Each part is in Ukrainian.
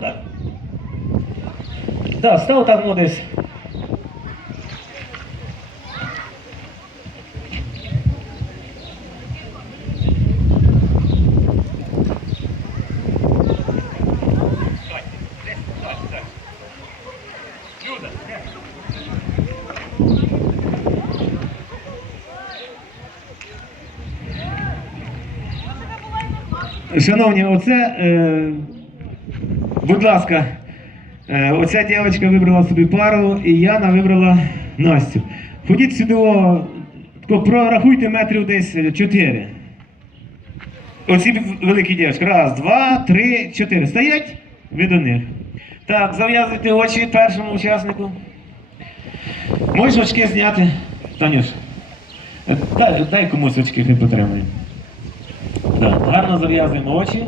Так. Так, став так ну десь. Шановні, оце, е, будь ласка, е, оця дівчинка вибрала собі пару, і Яна вибрала Настю. Ходіть сюди, прорахуйте метрів десь чотири. Оці великі дівчатки. Раз, два, три, чотири. Стоять? Ви до них. Так, зав'язуйте очі першому учаснику. Можеш очки зняти? Танюш. е, Дай, дай комусь очки, хай потримає. Так, гарно зав'язуємо очі.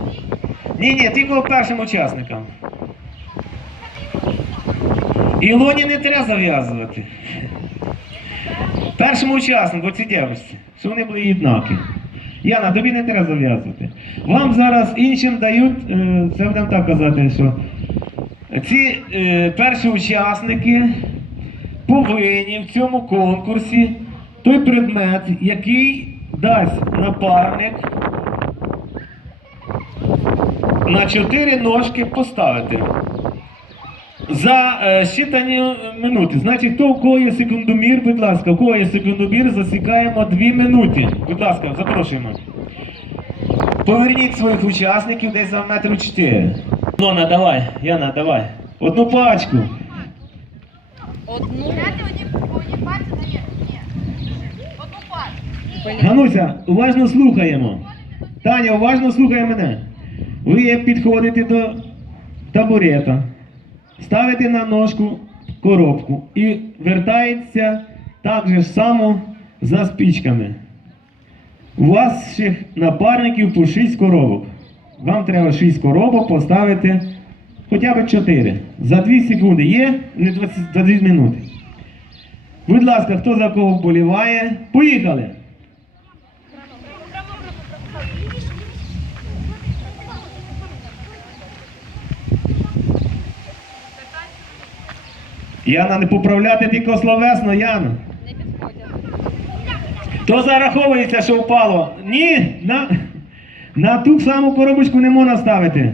Ні, ні, тільки першим учасникам. Ілоні не треба зав'язувати. Першому учаснику, ці дівчатці, що вони були єднакі. Яна, тобі не треба зав'язувати. Вам зараз іншим дають, е, це будемо так казати, що ці е, перші учасники повинні в цьому конкурсі той предмет, який дасть напарник на чотири ножки поставити. За е, щитані минути. Значить, хто у кого є секундомір, будь ласка, у кого є секундомір, засікаємо дві минути. Будь ласка, запрошуємо. Поверніть своїх учасників десь за метру чотири. Нона, давай, Яна, давай. Одну пачку. Одну. Гануся, уважно слухаємо. Таня, уважно слухай мене. Ви підходите до табурета, ставите на ножку коробку і вертається так же само за спічками. У ще напарників по 6 коробок. Вам треба 6 коробок поставити хоча б 4. За 2 секунди є, не 20, за 2 минути. Будь ласка, хто за кого вболіває? Поїхали! Яна, не поправляти тільки словесно, Яна. То зараховується, що впало. Ні, на, на ту саму коробочку не можна ставити.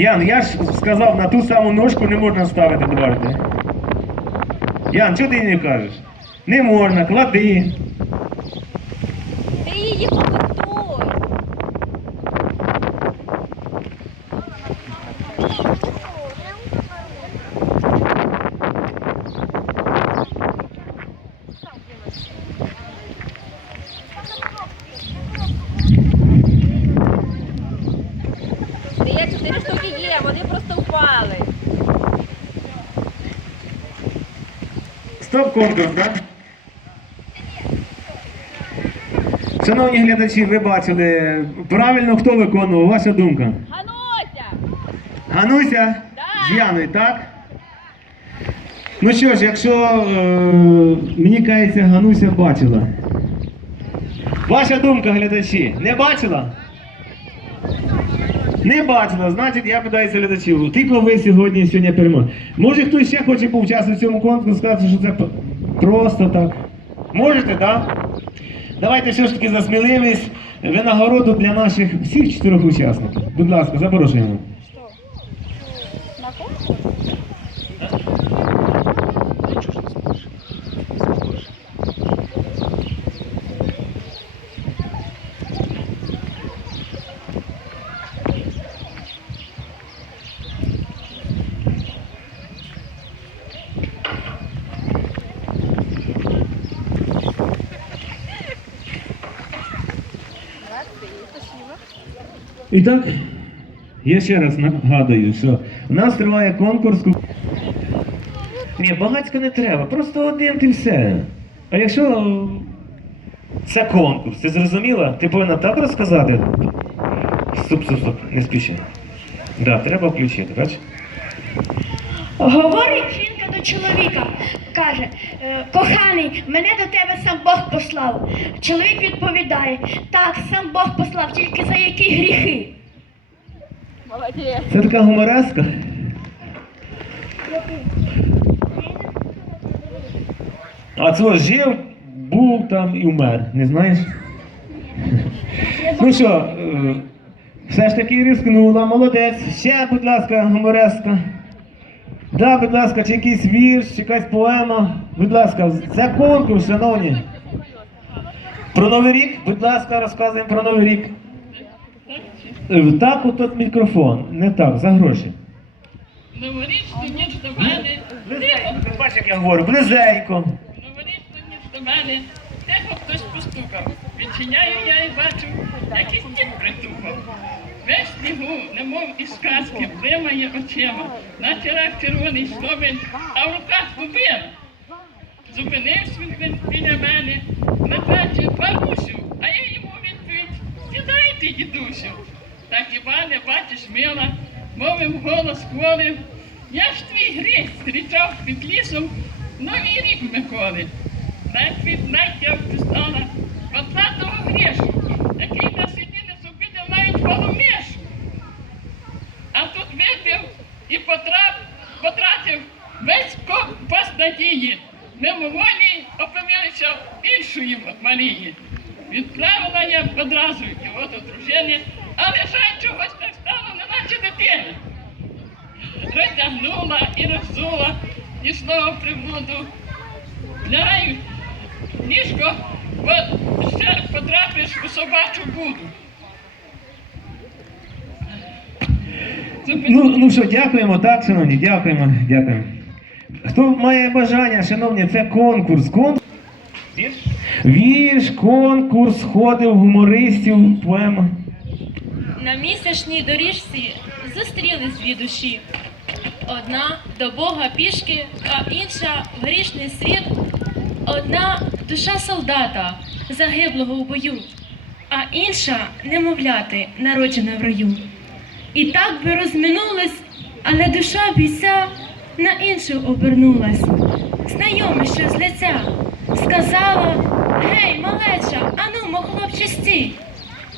Ян, я ж сказав, на ту саму ножку не можна ставити дважди. Ян, чого ти не кажеш? Не можна, клади. Є чотири штуки впали. Стоп конкурс, так? Шановні глядачі, ви бачили, правильно хто виконував, ваша думка? Гануся! Гануся Да. з Яною, так? Ну що ж, якщо е, мені кається, Гануся бачила. Ваша думка, глядачі, не бачила? Не бачила, значить я питаюся глядачів. Типу ви сьогодні сьогодні перемогли. Може хтось ще хоче поучаствувати в цьому конкурсі, сказати, що це просто так. Можете, так? Давайте все ж таки за сміливість винагороду для наших всіх чотирьох учасників. Будь ласка, запрошуємо. І так, я ще раз нагадую, що у нас триває конкурс. ку- Ні, багатько не треба, просто один ти все. А якщо це конкурс, ти зрозуміла? Ти повинна так розказати. Стоп, стоп, стоп, не спіши. Да, треба включити, бачиш? Говорить до чоловіка, каже, «Е, коханий, мене до тебе сам Бог послав. Чоловік відповідає, так, сам Бог послав, тільки за які гріхи. Молодець. Це така гумореска. А це жив, був там і вмер, не знаєш? Ну що, е, все ж таки рискнула, молодець. Ще, будь ласка, гумореска. Да, будь ласка, чи якийсь вірш, чи якась поема. Будь ласка, це конкурс, шановні. Про Новий рік, будь ласка, розказуємо про Новий рік. Е, Так, от мікрофон. Не так, за гроші. Новорічну ніч до мене, Близенько, ти бачиш, як я говорю, близенько. новорічну ніч до мене, тихо хтось постукав. Відчиняю я і бачу, якийсь дід притупав. Весь снігу, немов із казки, блимає очима, наче рак червоний слобень, а в руках купин. Зупинився він біля мене, лепече бабусю, а я йому відповідь, сідайте, дідусю. Так Іване, бачиш, мила, мовив голос кволив, я ж твій гріх зустрічав під лісом новий рік Миколи. Навіть нахер стала того грішу, який на селі не зупинив навіть полумішу. А тут випив і потрап, потратив весь компас надії. Мимоволі опинився в Марії. Відправила я одразу його до дружини, але жаль чогось не стало, неначе дитини. Розтягнула і роззула, і знову приблуду. Ляю, ніжко, бо ще потрапиш у собачу буду. Ну, ну що, дякуємо, так, шановні, дякуємо, дякуємо. Хто має бажання, шановні, це конкурс. Конкурс. Вірш? Конкурс, ходив гумористів, поема. На місячній доріжці зустрілись дві душі. Одна до Бога пішки, а інша в грішний світ. Одна душа солдата, загиблого у бою, а інша немовляти, народжена в раю. І так би розминулись, але душа бійця на іншу обернулась. Знайома ще з лиця сказала: Гей, малеча, ану, мо стій.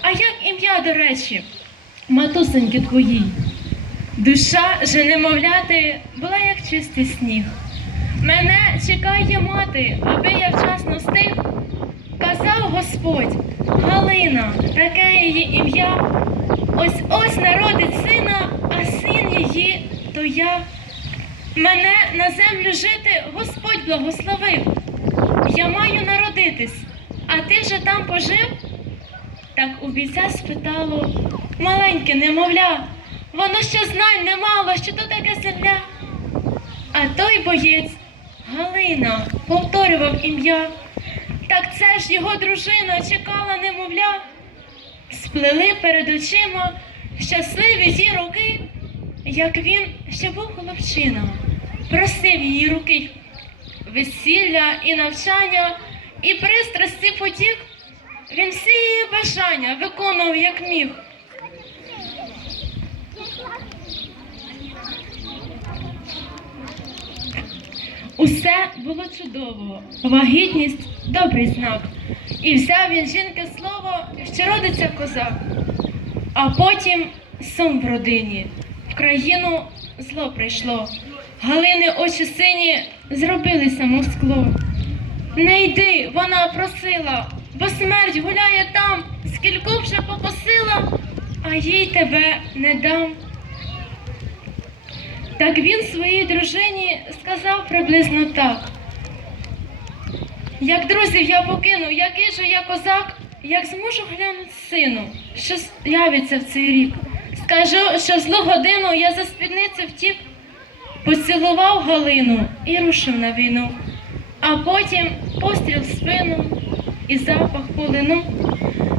А як ім'я, до речі, матусеньки твоїй? Душа же немовляти була як чистий сніг. Мене чекає мати, аби я вчасно встиг. Казав Господь, Галина, таке її ім'я. Ось ось народить сина, а син її то я. Мене на землю жити Господь благословив. Народитись, а ти вже там пожив? Так у бійця спитало маленьке немовля, воно ще знань не мало, що то таке земля. А той боєць Галина повторював ім'я. Так це ж його дружина чекала немовля. Сплели перед очима щасливі ті роки, як він ще був хлопчина, просив її руки, весілля і навчання, і пристрасті потік. Він всі її бажання виконував як міг. Усе було чудово, вагітність добрий знак. І взяв він жінки слово, що родиться козак. А потім сум в родині, в країну зло прийшло. Галини очі сині зробилися, мов скло. Не йди, вона просила, бо смерть гуляє там, скільки вже покосила, а їй тебе не дам. Так він своїй дружині сказав приблизно так. Як друзів я покину, який же я козак, як зможу глянути сину, що явиться в цей рік. Скажу, що в злу годину я за спідницю втік, поцілував Галину і рушив на війну, а потім постріл в спину і запах полину.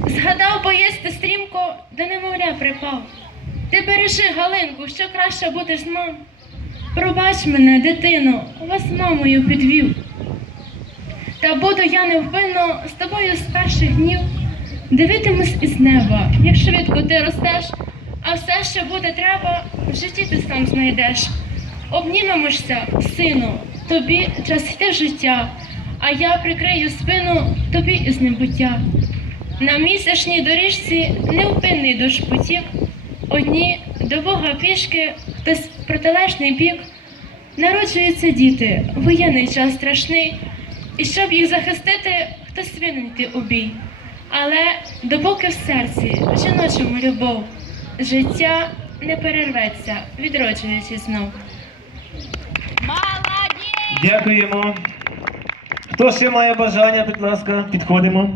Згадав поїсти стрімко, до немовля припав. Ти бережи Галинку, що краще будеш з мам. Пробач мене, дитино, вас мамою підвів. Та буду я невпинно з тобою з перших днів. Дивитимусь із неба, як швидко ти ростеш, А все, що буде треба, в житті ти сам знайдеш. Обнімемося, сину, тобі час в життя, а я прикрию спину тобі із небуття. На місячній доріжці невпинний душ потік. Одні до Бога пішки, хтось протилежний бік. Народжуються діти, воєнний час страшний, і щоб їх захистити, хтось винен йти у бій. Але допоки в серці жіночому любов, життя не перерветься, відроджуючись знов. Дякуємо. Хто ще має бажання, будь ласка, підходимо.